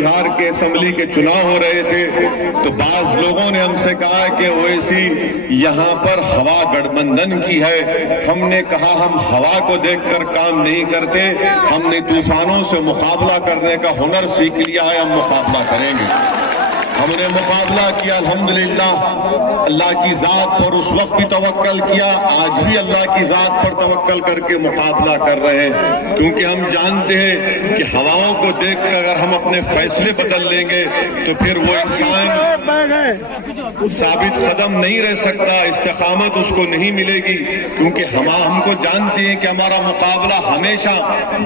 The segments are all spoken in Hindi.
बिहार के असेंबली के चुनाव हो रहे थे तो बाज लोगों ने हमसे कहा कि ओवैसी यहाँ पर हवा गठबंधन की है। हमने कहा हम हवा को देखकर काम नहीं करते, हमने तूफानों से मुकाबला करने का हुनर सीख लिया है, हम मुकाबला करेंगे। हमने मुकाबला किया अल्हम्दुलिल्लाह, अल्लाह की जात पर उस वक्त भी तवक्कल किया, आज भी अल्लाह की जात पर तवक्कल करके मुकाबला कर रहे हैं, क्योंकि हम जानते हैं कि हवाओं को देखकर अगर हम अपने फैसले बदल लेंगे तो फिर वो इंसान साबित कदम नहीं रह सकता, इस्तिकामत उसको नहीं मिलेगी, क्योंकि हमको जानते हैं कि हमारा मुकाबला हमेशा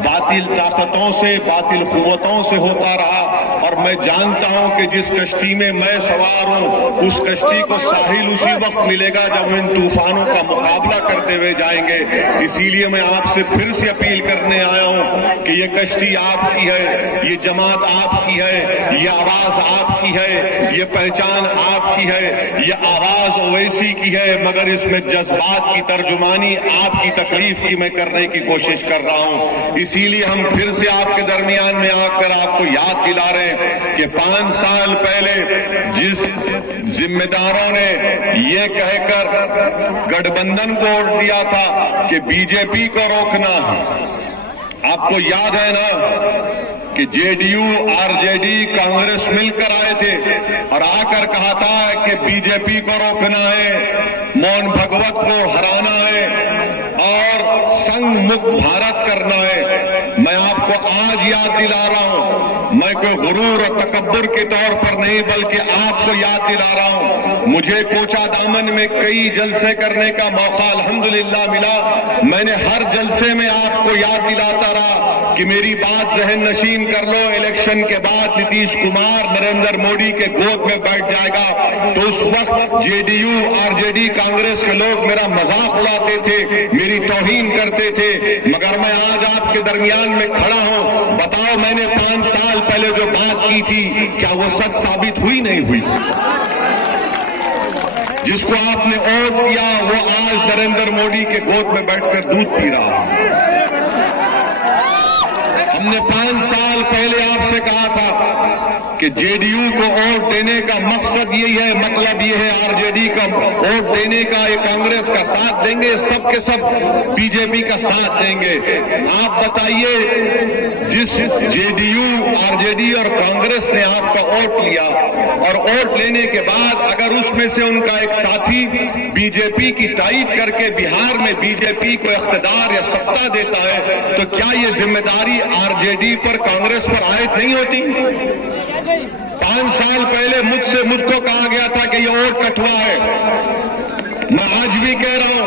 बातिल ताकतों से, बातिल कुव्वतों से होता रहा। और मैं जानता हूं कि जिस कश्ती में मैं सवार हूं उस कश्ती को साहिल उसी वक्त मिलेगा जब हम इन तूफानों का मुकाबला करते हुए जाएंगे। इसीलिए मैं आपसे फिर से अपील करने आया हूं कि ये कश्ती आपकी है, ये जमात आपकी है, ये आवाज आपकी है, ये पहचान आपकी है, ये आवाज ओवैसी की है, मगर इसमें जज्बात की तर्जुमानी आपकी तकलीफ की मैं करने की कोशिश कर रहा हूं। इसीलिए हम फिर से आपके दरमियान में आकर आपको याद दिला रहे हैं कि 5 साल पहले जिस जिम्मेदारों ने ये कहकर गठबंधन को वोट दिया था कि बीजेपी को रोकना है, आपको याद है ना कि जेडीयू आरजेडी कांग्रेस मिलकर आए थे और आकर कहा था कि बीजेपी को रोकना है, मोहन भगवत को हराना है और संघ मुक्त भारत करना है। मैं आपको आज याद दिला रहा हूं, मैं कोई गुरूर और तकब्बुर के तौर पर नहीं बल्कि आपको याद दिला रहा हूं। मुझे कोचा दामन में कई जलसे करने का मौका अल्हम्दुलिल्लाह मिला। मैंने हर जलसे में आपको याद दिलाता रहा कि मेरी बात जहन नशीन कर लो, इलेक्शन के बाद नीतीश कुमार नरेंद्र मोदी के गोद में बैठ जाएगा तो उस वक्त जेडीयू आरजेडी कांग्रेस के लोग मेरा मजाक उड़ाते थे, मेरी तौहीन करते थे, मगर मैं आज आपके दरमियान में खड़ा हूं। बताओ मैंने 5 साल पहले जो बात की थी क्या वो सच साबित हुई नहीं हुई? जिसको आपने वोट किया वो आज नरेंद्र मोदी के गोद में बैठकर दूध पी रहा है। हमने 5 साल पहले आपसे कहा था कि जेडीयू को वोट देने का मकसद यही है, मतलब ये है आरजेडी का वोट देने का, ये कांग्रेस का साथ देंगे, सब के सब बीजेपी का साथ देंगे। आप बताइए जिस जेडीयू आरजेडी और कांग्रेस ने आपका वोट लिया और वोट लेने के बाद अगर उसमें से उनका एक साथी बीजेपी की तारीफ करके बिहार में बीजेपी को इख्तिदार या सत्ता देता है तो क्या ये जिम्मेदारी आरजेडी पर कांग्रेस पर आयद नहीं होती? 5 साल पहले मुझको कहा गया था कि ये वोट कठुआ है। मैं आज भी कह रहा हूं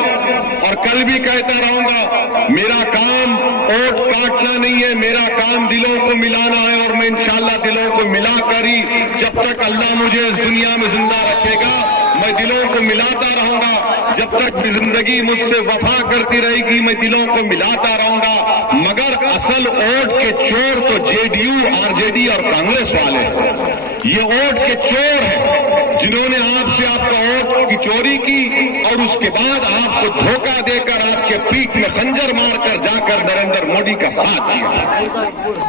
और कल भी कहता रहूंगा, मेरा काम वोट काटना नहीं है, मेरा काम दिलों को मिलाना है और मैं इंशाअल्लाह दिलों को मिलाकर ही जब तक अल्लाह मुझे इस दुनिया में जिंदा रखेगा मैं दिलों को मिलाता रहूंगा। जब तक जिंदगी मुझसे वफा करती रहेगी मैं दिलों को मिलाता रहूंगा। मगर असल वोट के चोर तो जेडीयू आरजेडी और कांग्रेस वाले, ये वोट के चोर हैं जिन्होंने आपसे आपका वोट की चोरी की और उसके बाद आपको धोखा देकर आपके पीठ में खंजर मारकर जाकर नरेंद्र मोदी का साथ किया।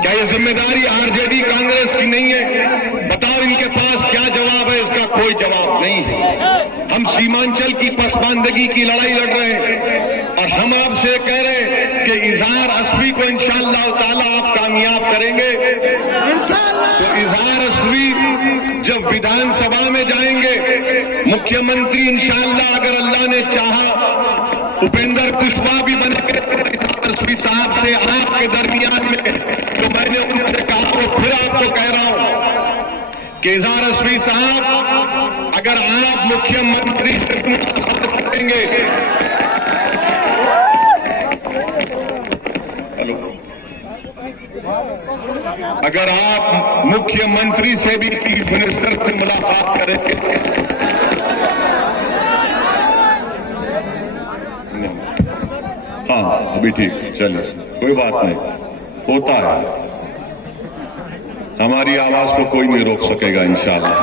क्या ये जिम्मेदारी आरजेडी कांग्रेस की नहीं है? बताओ इनके पास क्या जवाब है? इसका कोई जवाब नहीं है। हम सीमांचल की पसमानदगी की लड़ाई लड़ रहे हैं और हम आपसे कह रहे हैं कि इजहार असवी को इंशाअल्लाह ताला आप कामयाब करेंगे। तो इजहार असवी जब विधानसभा में जाएंगे, मुख्यमंत्री इंशाअल्लाह अगर अल्लाह ने चाहा उपेंद्र कुशवाहा भी बनेंगे असवी साहब से आपके दरमियान में, तो मैंने उनसे कहा तो फिर आपको कह रहा हूं कि इजहार असवी साहब अगर आप मुख्यमंत्री से करेंगे, अगर आप मुख्यमंत्री से भी चीफ मिनिस्टर से मुलाकात करेंगे, हाँ अभी ठीक, चलिए कोई बात नहीं, होता है, हमारी आवाज को कोई नहीं रोक सकेगा इंशाअल्लाह।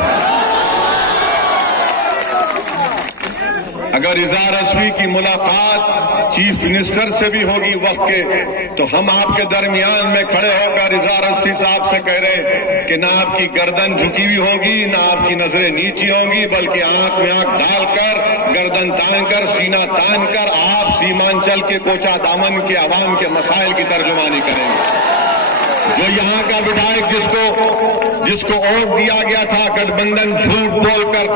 अगर इज़हार असवी की मुलाकात चीफ मिनिस्टर से भी होगी वक्त के, तो हम आपके दरमियान में खड़े होकर इज़हार असवी साहब से कह रहे कि ना आपकी गर्दन झुकी हुई होगी, ना आपकी नजरें नीची होंगी, बल्कि आंख में आंख डालकर, गर्दन तान कर, सीना तान कर आप सीमांचल के कोचा दामन के आवाम के मसाइल की तर्जुमानी करेंगे। जो यहाँ का विधायक जिसको वोट दिया गया था, गठबंधन झूठ बोलकर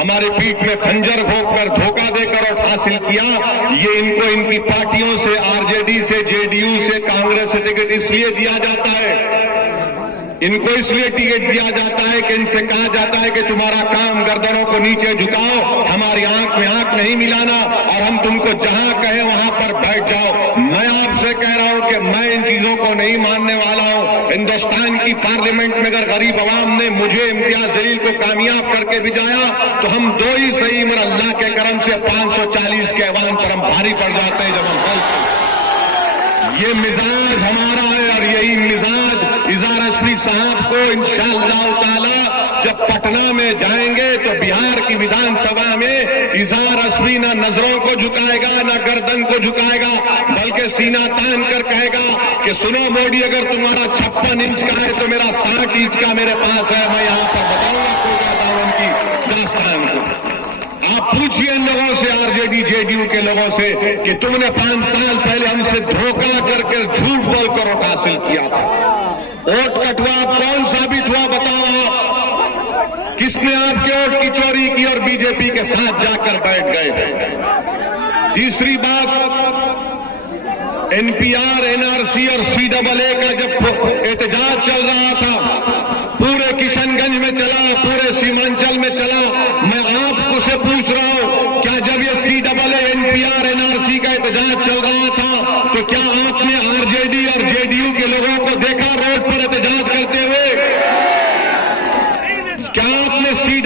हमारे पीठ में खंजर घोंपकर धोखा देकर और हासिल किया, ये इनको इनकी पार्टियों से, आरजेडी से, जेडीयू से, कांग्रेस से टिकट इसलिए दिया जाता है, इनको इसलिए टिकट दिया जाता है कि इनसे कहा जाता है कि तुम्हारा काम गर्दनों को नीचे झुकाओ, हमारी आंख में आंख नहीं मिलाना और हम तुमको जहां कहे वहां पर बैठ जाओ। मैं आपसे कह रहा हूं कि मैं इन चीजों को नहीं मानने वाला हूं। हिंदुस्तान की पार्लियामेंट में अगर गरीब अवाम ने मुझे इम्तियाज जलील को कामयाब करके भिजाया तो हम दो ही सही, मगर अल्लाह के करम से 540 के अवाम पर हम भारी पड़ जाते हैं जब हम ये मिजाज हमारा है। और यही मिजाज इज़हार असवी साहब को इंशाअल्लाह ताला जब पटना में जाएंगे तो बिहार की विधानसभा में इज़हार असवी ना नजरों को झुकाएगा, ना गर्दन को झुकाएगा, बल्कि सीना तान कर कहेगा कि सुनो मोदी, अगर तुम्हारा 56 इंच का है तो मेरा 60 इंच का मेरे पास है। मैं यहां पर बताऊंगा उनकी दास्तान को। आप पूछिए इन लोगों से, आरजेडी जेडीयू के लोगों से, कि तुमने 5 साल पहले हमसे धोखा करके झूठ बोलकर वोट हासिल किया था। वोट कटवा कौन साबित हुआ बताओ आप? किसने आपके वोट की चोरी की और बीजेपी के साथ जाकर बैठ गए? तीसरी बात, एनपीआर, एनआरसी और सीएए का जब एहतजाज चल रहा था, पूरे किशनगंज में चला, पूरे सीमांचल में चला, मैं आपको से पूछ रहा हूं, क्या जब ये सीएए, एनपीआर, एनआरसी का एहतजाज चल रहा था तो क्या आपने आरजेडी और जेडीयू के लोगों को देखा रोड पर एहतजाज करते हुए? क्या आपने सीएए,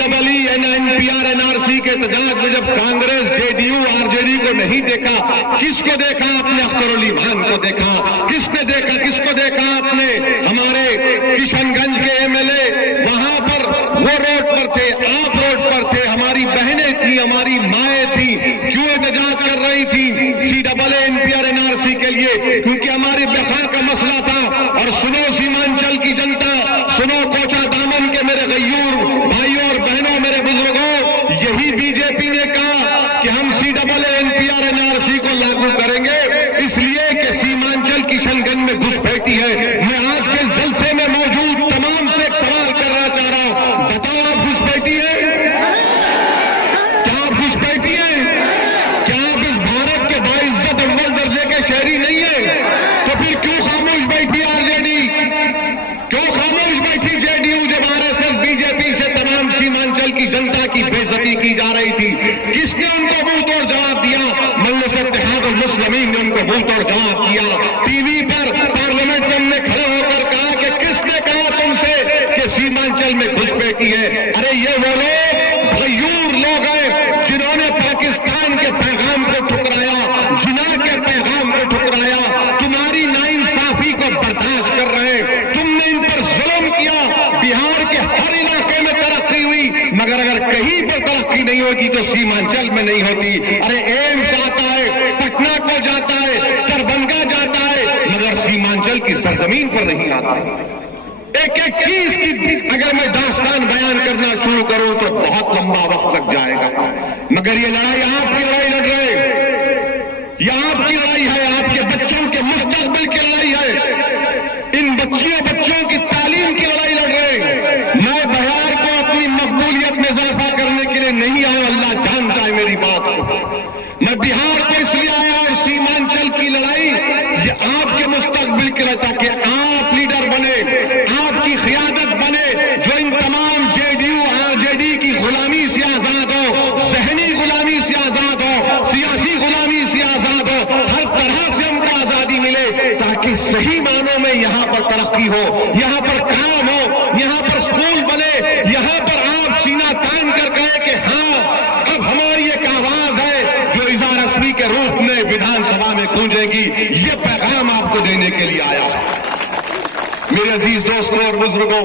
एनपीआर, एनआरसी के एहतजाज में जब कांग्रेस, जेडीयू, आरजेडी को नहीं देखा, किसको देखा आपने? अख्तर अली खान को देखा। किसने देखा? किसको देखा आपने? हमारे किशनगंज के एमएलए वहां पर, वो रोड पर थे, आप रोड पर थे, हमारी बहनें थी, हमारी माएं थी, क्यों एहतजाज कर रही थी सीएए, एनपीआर, एनआरसी के लिए? क्योंकि हमारी बका का मसला था। और सुनो सीमांचल की जनता, सुनो कोचा दामन के मेरे गयूर भाइयों और बहनों, मेरे बुजुर्गों, यही बीजेपी ने कहा कि हम सीएए, एनपीआर, एनआरसी को लागू करेंगे, इसलिए कि सीमांचल किशनगंज में घुसपैठी है। मैं आज के जलसे में मौजूद तमाम से एक सवाल करना चाह रहा हूं, बताओ आप घुसपैठी है? क्या आप घुसपैठी है? क्या आप इस भारत के बाइज्जत अव्वल दर्जे के शहरी नहीं है? तो फिर क्यों खामोश बैठी आरजेडी? क्यों खामोश बैठी जेडीयू जब आरएसएस, बीजेपी से तमाम सीमांचल की जनता की बेइज्जती की जा रही थी? किसने उनको मुंह तोड़ जवाब दिया? मजलिस इत्तेहादुल मुस्लिमीन ने उनको मुंह तोड़ जवाब दिया। टीवी पर पार्लियामेंट में हमने खड़े होकर कहा कि किसने कहा तुमसे कि सीमांचल में घुसपैठी है? अरे ये वो लोग गयूर लोग हैं जिन्होंने पाकिस्तान के पैगाम को ठुकराया, जिना के पैगाम को ठुकराया, तुम्हारी नाइंसाफी को बर्दाश्त कर रहे, तुमने इन पर जुल्म किया। बिहार के हर इलाके में तरक्की हुई, मगर अगर कहीं पर तरक्की नहीं होगी तो सीमांचल में नहीं होती। अरे एम्स आता है, पटना को जाता है, दरभंगा जाता है, मगर सीमांचल की सरजमीन पर नहीं आता है। एक एक चीज की अगर मैं दास्तान बयान करना शुरू करूं तो बहुत लंबा वक्त लग जाएगा, मगर ये लड़ाई आपकी लड़ाई लड़ रहे, ये आपकी लड़ाई है, आपके बच्चों के मुस्तकबिल की लड़ाई है, इन बच्चों की तालीम की लड़ाई लड़ रहे। मैं बिहार को अपनी मकबूलियत में इजाफा करने के लिए नहीं आया, अल्लाह जानता है मेरी बात को। मैं बिहार को इसलिए आया और सीमांचल की लड़ाई ये आपके मुस्तकबिल के लिए, ताकि आप लीडर बने, आपकी क़ियादत बने, जो इन तमाम जेडीयू, आरजेडी की गुलामी से आजाद हो, ज़हनी गुलामी से आजाद हो, सियासी गुलामी से आजाद हो, हर तरह से हमको आजादी मिले, ताकि सही मानों में यहाँ पर तरक्की हो, यहाँ पर काम हो, यहाँ पर स्कूल बने, यहाँ पर आप सीना तान कर कहे कि हाँ, अब हमारी एक आवाज है जो इज़हार असवी के रूप में विधानसभा में गूंजेगी। ये पैगाम आपको देने के लिए आया। मेरे अजीज दोस्तों और बुजुर्गों,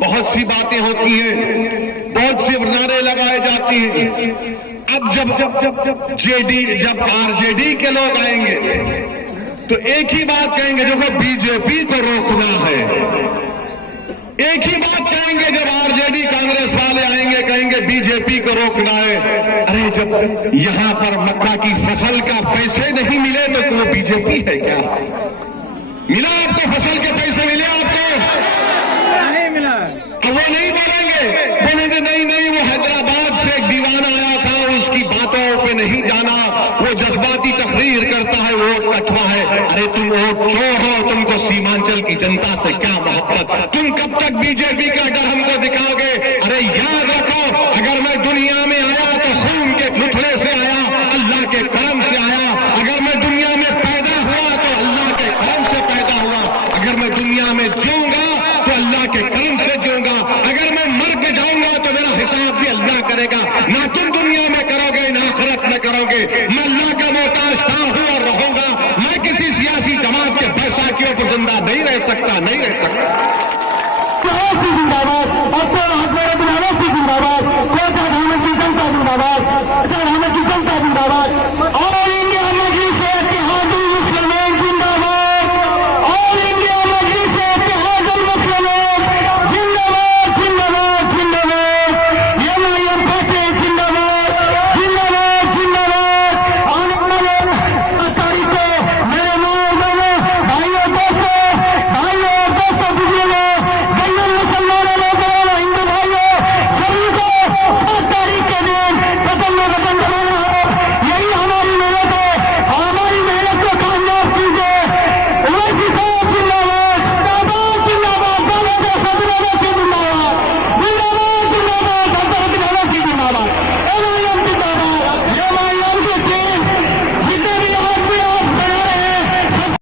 बहुत सी बातें होती हैं, बहुत से नारे लगाए जाते हैं, अब जब आरजेडी के लोग आएंगे तो एक ही बात कहेंगे, देखो बीजेपी को रोकना है। एक ही बात कहेंगे जब आरजेडी कांग्रेस वाले आएंगे, कहेंगे बीजेपी को रोकना है। अरे जब यहां पर मक्का की फसल का पैसे नहीं मिले तो वो बीजेपी है क्या? मिला आपको फसल के पैसे मिले आपको? नहीं मिला। अब वो नहीं बोलेंगे नहीं वो हैदराबाद से एक दीवाना आया था, उसकी बातों पे नहीं जाना, वो जज्बाती तकरीर करता है, वो कठवा है। अरे तुम वोट चोर हो, तुमको सीमांचल की जनता से क्या मोहब्बत? तुम कब तक बीजेपी का डर हमको दिखाओगे? अरे याद रखो